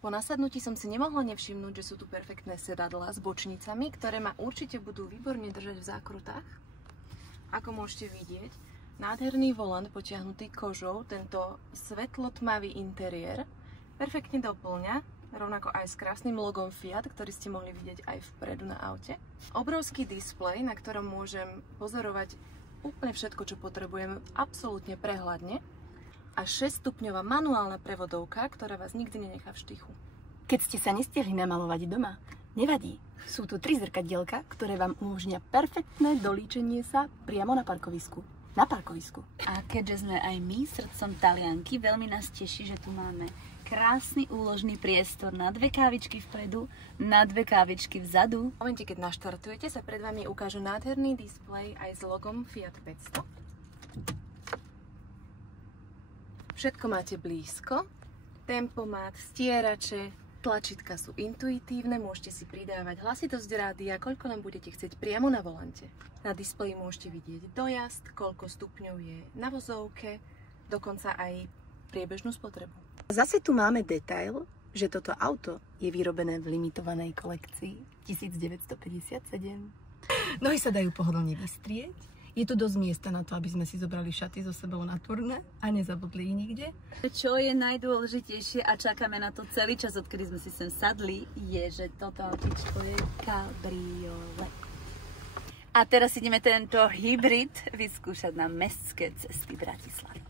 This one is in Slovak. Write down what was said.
Po nasadnutí som si nemohla nevšimnúť, že sú tu perfektné sedadlá s bočnicami, ktoré ma určite budú výborne držať v zákrutách. Ako môžete vidieť, nádherný volant potiahnutý kožou, tento svetlo-tmavý interiér perfektne doplňa, rovnako aj s krásnym logom Fiat, ktorý ste mohli vidieť aj vpredu na aute. Obrovský displej, na ktorom môžem pozorovať úplne všetko, čo potrebujem, absolútne prehľadne. A 6-stupňová manuálna prevodovka, ktorá vás nikdy nenechá v štychu. Keď ste sa nestihli namalovať doma, nevadí. Sú tu 3 zrkadielka, ktoré vám umožnia perfektné dolíčenie sa priamo na parkovisku. Na parkovisku. A keďže sme aj my srdcom Talianky, veľmi nás teší, že tu máme krásny úložný priestor na 2 kávičky vpredu, na 2 kávičky vzadu. V momente, keď naštartujete, sa pred vami ukáže nádherný displej aj s logom Fiat 500. Všetko máte blízko, tempomat, stierače, tlačítka sú intuitívne, môžete si pridávať hlasitosť rádia, koľko len budete chcieť priamo na volante. Na displeji môžete vidieť dojazd, koľko stupňov je na vozovke, dokonca aj priebežnú spotrebu. Zase tu máme detail, že toto auto je vyrobené v limitovanej kolekcii 1957. Nohy sa dajú pohodlne vystrieť. Je tu dosť miesta na to, aby sme si zobrali šaty so sebou na turné a nezabudli ich nikde. Čo je najdôležitejšie a čakáme na to celý čas, odkedy sme si sem sadli, je, že toto autičko je kabriolet. A teraz ideme tento hybrid vyskúšať na mestské cesty Bratislavy.